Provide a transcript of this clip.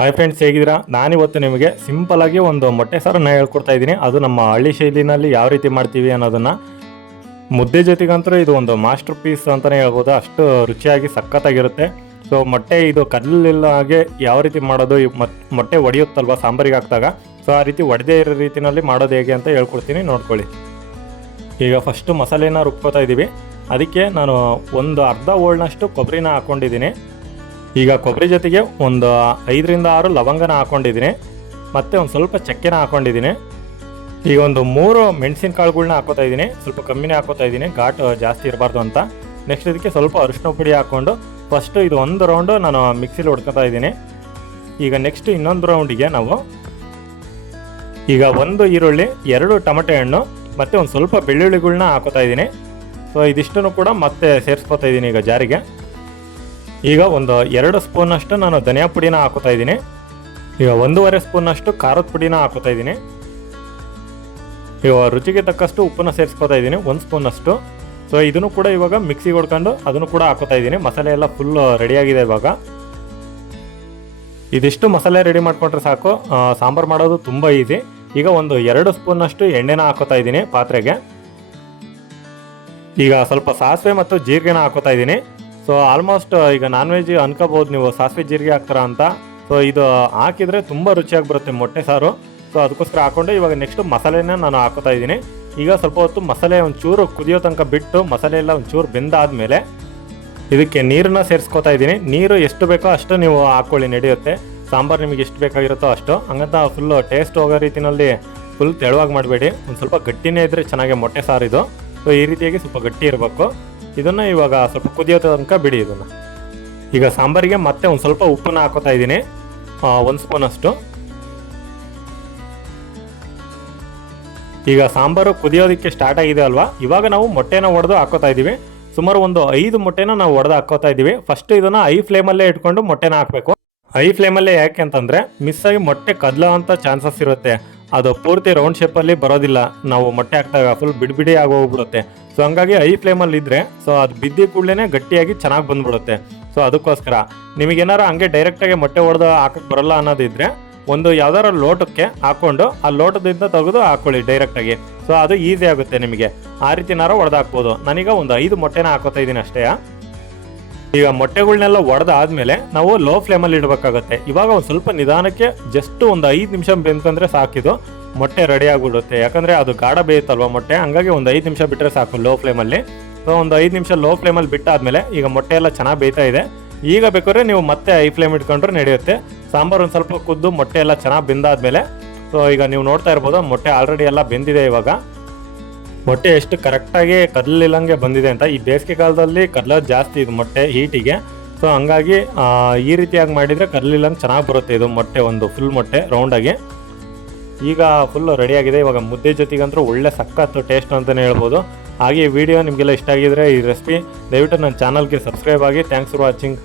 Hi friends ಹೇಗಿದ್ದೀರಾ? ನಾನಿವತ್ತು ನಿಮಗೆ ಸಿಂಪಲ್ ಆಗಿ ಒಂದು ಮೊಟ್ಟೆ ಸಾರನ್ನ ಹೇಳ್ಕೊಡ್ತಾ ಇದ್ದೀನಿ. ಅದು ನಮ್ಮ ಹಳ್ಳಿ ಶೈಲಿನಲ್ಲಿ ಯಾವ ರೀತಿ ಮಾಡ್ತೀವಿ ಅನ್ನೋದನ್ನ. ಮುದ್ದೆ ಜೊತೆಗಂತೂ ಇದು ಒಂದು ಮಾಸ್ಟರ್ ಪೀಸ್ ಅಂತಲೇ ಹೇಳ್ಬೋದು. ಅಷ್ಟು ರುಚಿಯಾಗಿ ಸಖತ್ತಾಗಿರುತ್ತೆ. ಸೊ ಮೊಟ್ಟೆ ಇದು ಕಲ್ಲಿಲ್ಲ ಹಾಗೆ ಯಾವ ರೀತಿ ಮಾಡೋದು ಮೊಟ್ಟೆ ಒಡೆಯುತ್ತಲ್ವ ಸಾಂಬಾರಿಗೆ ಹಾಕಿದಾಗ. ಸೊ ಆ ರೀತಿ ಒಡೆದೇ ಇರೋ ರೀತಿಯಲ್ಲಿ ಮಾಡೋದು ಹೇಗೆ ಅಂತ ಹೇಳ್ಕೊಡ್ತೀನಿ. ನೋಡ್ಕೊಳ್ಳಿ. ಈಗ ಫಸ್ಟು ಮಸಾಲೆನ ರುಬ್ಕೋತಾ ಇದ್ದೀವಿ. ಅದಕ್ಕೆ ನಾನು ಒಂದು ಅರ್ಧ ಓಳ್ನಷ್ಟು ಕೊಬ್ಬರಿನ ಹಾಕ್ಕೊಂಡಿದ್ದೀನಿ ಈಗ ಕೊಬ್ಬರಿ ಜೊತೆಗೆ ಒಂದು ಐದರಿಂದ ಆರು ಲವಂಗನ ಹಾಕ್ಕೊಂಡಿದ್ದೀನಿ ಮತ್ತು ಒಂದು ಸ್ವಲ್ಪ ಚಕ್ಕೆನ ಹಾಕ್ಕೊಂಡಿದ್ದೀನಿ ಈಗ ಒಂದು ಮೂರು ಮೆಣಸಿನಕಾಳುಗಳ್ನ ಹಾಕೋತಾ ಇದ್ದೀನಿ. ಸ್ವಲ್ಪ ಕಮ್ಮಿನೇ ಹಾಕೋತಾ ಇದ್ದೀನಿ. ಘಾಟ್ ಜಾಸ್ತಿ ಇರಬಾರ್ದು ಅಂತ. ನೆಕ್ಸ್ಟ್ ಇದಕ್ಕೆ ಸ್ವಲ್ಪ ಅರಿಶಿನ ಪುಡಿ ಹಾಕ್ಕೊಂಡು ಫಸ್ಟು ಇದು ಒಂದು ರೌಂಡು ನಾನು ಮಿಕ್ಸಿಲಿ ಹೊಡ್ಕೊತಾ ಇದ್ದೀನಿ. ಈಗ ನೆಕ್ಸ್ಟ್ ಇನ್ನೊಂದು ರೌಂಡಿಗೆ ನಾವು ಈಗ ಒಂದು ಈರುಳ್ಳಿ, ಎರಡು ಟೊಮೆಟೊ ಹಣ್ಣು, ಮತ್ತು ಒಂದು ಸ್ವಲ್ಪ ಬೆಳ್ಳುಳ್ಳಿಗಳ್ನ ಹಾಕೋತಾ ಇದ್ದೀನಿ. ಸೊ ಇದಿಷ್ಟನ್ನು ಕೂಡ ಮತ್ತೆ ಸೇರಿಸ್ಕೊತಾ ಇದ್ದೀನಿ ಈಗ ಜಾರಿಗೆ. ಈಗ ಒಂದು ಎರಡು ಸ್ಪೂನಷ್ಟು ನಾನು ಧನಿಯಾ ಪುಡಿನ ಹಾಕೋತಾ ಇದ್ದೀನಿ. ಈಗ ಒಂದೂವರೆ ಸ್ಪೂನಷ್ಟು ಖಾರದ ಪುಡಿನ ಹಾಕೋತಾ ಇದ್ದೀನಿ. ಈಗ ರುಚಿಗೆ ತಕ್ಕಷ್ಟು ಉಪ್ಪನ್ನ ಸೇರಿಸ್ಕೋತಾ ಇದ್ದೀನಿ, ಒಂದು ಸ್ಪೂನಷ್ಟು ಸೊ ಇದನ್ನು ಕೂಡ ಇವಾಗ ಮಿಕ್ಸಿಗೆ ಹೊಡ್ಕೊಂಡು ಅದನ್ನು ಕೂಡ ಹಾಕೋತಾ ಇದ್ದೀನಿ. ಮಸಾಲೆ ಎಲ್ಲ ಫುಲ್ ರೆಡಿಯಾಗಿದೆ ಇವಾಗ. ಇದಿಷ್ಟು ಮಸಾಲೆ ರೆಡಿ ಮಾಡಿಕೊಂಡ್ರೆ ಸಾಕು. ಸಾಂಬಾರು ಮಾಡೋದು ತುಂಬ ಈಸಿ ಈಗ ಒಂದು ಎರಡು ಸ್ಪೂನಷ್ಟು ಎಣ್ಣೆನ ಹಾಕೋತಾ ಇದ್ದೀನಿ ಪಾತ್ರೆಗೆ. ಈಗ ಸ್ವಲ್ಪ ಸಾಸಿವೆ ಮತ್ತು ಜೀರಿಗೆನ ಹಾಕೋತಾ ಇದ್ದೀನಿ. ಸೊ ಆಲ್ಮೋಸ್ಟ್ ಈಗ ನಾನ್ ವೆಜ್ ಅನ್ಕೋಬಹುದು ನೀವು. ಸಾಸಿವೆ ಜೀರಿಗೆ ಹಾಕ್ತಾರ ಅಂತ. ಸೊ ಇದು ಹಾಕಿದ್ರೆ ತುಂಬ ರುಚಿಯಾಗಿ ಬರುತ್ತೆ ಮೊಟ್ಟೆ ಸಾರು. ಸೊ ಅದಕ್ಕೋಸ್ಕರ ಹಾಕೊಂಡು. ಇವಾಗ ನೆಕ್ಸ್ಟ್ ಮಸಾಲೆನ ನಾನು ಹಾಕೋತಾ ಇದ್ದೀನಿ. ಈಗ ಸ್ವಲ್ಪ ಹೊತ್ತು ಮಸಾಲೆ ಒಂಚೂರು ಕುದಿಯೋ ತನಕ ಬಿಟ್ಟು ಮಸಾಲೆ ಎಲ್ಲ ಒಂಚೂರು ಬೆಂದಾದ್ಮೇಲೆ ಇದಕ್ಕೆ ನೀರನ್ನ ಸೇರಿಸ್ಕೊತಾ ಇದ್ದೀನಿ. ನೀರು ಎಷ್ಟು ಬೇಕೋ ಅಷ್ಟು ನೀವು ಹಾಕೊಳ್ಳಿ, ನಡೆಯುತ್ತೆ. ಸಾಂಬಾರು ನಿಮಗೆ ಎಷ್ಟು ಬೇಕಾಗಿರುತ್ತೋ ಅಷ್ಟು. ಹಂಗಂತ ಫುಲ್ ಟೇಸ್ಟ್ ಹೋಗೋ ರೀತಿಯಲ್ಲಿ ಫುಲ್ ತೆಳುವಾಗಿ ಮಾಡಬೇಡಿ. ಒಂದು ಸ್ವಲ್ಪ ಗಟ್ಟಿನೇ ಇದ್ದರೆ ಚೆನ್ನಾಗಿ ಮೊಟ್ಟೆ ಸಾರು ಇದು ಸೊ ಈ ರೀತಿಯಾಗಿ ಸ್ವಲ್ಪ ಗಟ್ಟಿ ಇರಬೇಕು. ಇದನ್ನು ಇವಾಗ ಸ್ವಲ್ಪ ಕುದಿಯೋ ತನಕ ಬಿಡಿ ಇದನ್ನು. ಈಗ ಸಾಂಬಾರಿಗೆ ಮತ್ತೆ ಒಂದು ಸ್ವಲ್ಪ ಉಪ್ಪನ್ನ ಹಾಕೋತಾ ಇದ್ದೀನಿ. ಒಂದು ಸ್ಪೂನಷ್ಟು ಈಗ ಸಾಂಬಾರು ಕುದಿಯೋದಕ್ಕೆ ಸ್ಟಾರ್ಟ್ ಆಗಿದೆ ಅಲ್ವಾ? ಇವಾಗ ನಾವು ಮೊಟ್ಟೆನ ಒಡೆದು ಹಾಕೋತಾ ಇದ್ದೀವಿ. ಸುಮಾರು ಒಂದು ಐದು ಮೊಟ್ಟೆನ ನಾವು ಒಡೆದು ಹಾಕೋತಾ ಇದ್ದೀವಿ. ಫಸ್ಟ್ ಇದನ್ನ ಐ ಫ್ಲೇಮಲ್ಲೇ ಇಟ್ಕೊಂಡು ಮೊಟ್ಟೆನ ಹಾಕಬೇಕು. ಐ ಫ್ಲೇಮಲ್ಲೇ ಯಾಕೆ ಅಂತಂದ್ರೆ ಮಿಸ್ ಆಗಿ ಮೊಟ್ಟೆ ಕದ್ಲೋ ಅಂತ ಚಾನ್ಸಸ್ ಇರುತ್ತೆ. ಅದು ಪೂರ್ತಿ ರೌಂಡ್ ಶೇಪಲ್ಲಿ ಬರೋದಿಲ್ಲ. ನಾವು ಮೊಟ್ಟೆ ಹಾಕಿದಾಗ ಫುಲ್ ಬಿಡಿ ಬಿಡಿ ಆಗೋಗ್ಬಿಡುತ್ತೆ. ಸೊ ಹಂಗಾಗಿ ಐ ಫ್ಲೇಮಲ್ಲಿ ಇದ್ರೆ ಸೊ ಅದು ಬಿದ್ದಿ ಕೂಡಲೇ ಗಟ್ಟಿಯಾಗಿ ಚೆನ್ನಾಗಿ ಬಂದ್ಬಿಡುತ್ತೆ. ಸೊ ಅದಕ್ಕೋಸ್ಕರ ನಿಮಗೇನಾರು ಹಂಗೆ ಡೈರೆಕ್ಟಾಗಿ ಮೊಟ್ಟೆ ಹೊಡೆದು ಹಾಕಕ್ಕೆ ಬರಲ್ಲ ಅನ್ನೋದಿದ್ರೆ, ಒಂದು ಯಾವ್ದಾರ ಲೋಟಕ್ಕೆ ಹಾಕೊಂಡು ಆ ಲೋಟದಿಂದ ತೆಗೆದು ಹಾಕೊಳ್ಳಿ ಡೈರೆಕ್ಟಾಗಿ ಸೊ ಅದು ಈಸಿ ಆಗುತ್ತೆ ನಿಮಗೆ. ಆ ರೀತಿನಾರ ಹೊಡೆದಾಕ್ಬೋದು ನಾನೀಗ ಒಂದು ಐದು ಮೊಟ್ಟೆನ ಹಾಕೋತಾ ಇದ್ದೀನಿ ಅಷ್ಟೇ. ಈಗ ಮೊಟ್ಟೆಗಳನ್ನೆಲ್ಲ ಒಡೆದಾದ್ಮೇಲೆ ನಾವು ಲೋ ಫ್ಲೇಮಲ್ಲಿ ಇಡಬೇಕಾಗುತ್ತೆ. ಇವಾಗ ಒಂದು ಸ್ವಲ್ಪ ನಿಧಾನಕ್ಕೆ ಜಸ್ಟ್ ಒಂದು ಐದು ನಿಮಿಷ ಬೆಂದ್ಕೊಂಡ್ರೆ ಸಾಕಿದು ಮೊಟ್ಟೆ ರೆಡಿ ಆಗಿಬಿಡುತ್ತೆ. ಯಾಕಂದ್ರೆ ಅದು ಗಾಢ ಬೇಯುತ್ತಲ್ವ ಮೊಟ್ಟೆ? ಹಂಗಾಗಿ ಒಂದು ಐದು ನಿಮಿಷ ಬಿಟ್ಟರೆ ಸಾಕು ಲೋ ಫ್ಲೇಮಲ್ಲಿ ಸೊ ಒಂದು ಐದು ನಿಮಿಷ ಲೋ ಫ್ಲೇಮಲ್ಲಿ ಬಿಟ್ಟಾದ್ಮೇಲೆ ಈಗ ಮೊಟ್ಟೆ ಎಲ್ಲ ಚೆನ್ನಾಗಿ ಬೇಯ್ತಾ ಇದೆ. ಈಗ ಬೇಕಾದ್ರೆ ನೀವು ಮತ್ತೆ ಐ ಫ್ಲೇಮ್ ಇಟ್ಕೊಂಡ್ರೆ ನಡೆಯುತ್ತೆ. ಸಾಂಬಾರು ಒಂದು ಸ್ವಲ್ಪ ಕುದ್ದು ಮೊಟ್ಟೆ ಎಲ್ಲ ಚೆನ್ನಾಗಿ ಬೆಂದಾದ್ಮೇಲೆ. ಸೊ ಈಗ ನೀವು ನೋಡ್ತಾ ಇರ್ಬೋದು, ಮೊಟ್ಟೆ ಆಲ್ರೆಡಿ ಎಲ್ಲ ಬೆಂದಿದೆ ಇವಾಗ. ಮೊಟ್ಟೆ ಎಷ್ಟು ಕರೆಕ್ಟಾಗಿ ಕದಲಿಲ್ಲಂಗೆ ಬಂದಿದೆ ಅಂತ ಈ ಬೇಸಿಗೆ ಕಾಲದಲ್ಲಿ ಕದಲೋದು ಜಾಸ್ತಿ ಇದು ಮೊಟ್ಟೆ ಹೀಟಿಗೆ. ಸೊ ಹಂಗಾಗಿ ಈ ರೀತಿಯಾಗಿ ಮಾಡಿದರೆ ಕದಲಿಲ್ಲಂಗೆ ಚೆನ್ನಾಗಿ ಬರುತ್ತೆ ಇದು ಮೊಟ್ಟೆ ಒಂದು ಫುಲ್ ಮೊಟ್ಟೆ ರೌಂಡಾಗಿ ಈಗ ಫುಲ್ಲು ರೆಡಿಯಾಗಿದೆ ಇವಾಗ ಮುದ್ದೆ ಜೊತೆಗಂತೂ ಒಳ್ಳೆ ಸಖತ್ತು ಟೇಸ್ಟ್ ಅಂತಲೇ ಹೇಳ್ಬೋದು. ಹಾಗೆ ಈ ವಿಡಿಯೋ ನಿಮಗೆಲ್ಲ ಇಷ್ಟ ಆಗಿದ್ರೆ ಈ ರೆಸಿಪಿ ದಯವಿಟ್ಟು ನನ್ನ ಚಾನಲ್ಗೆ ಸಬ್ಸ್ಕ್ರೈಬ್ ಆಗಿ. Thanks for watching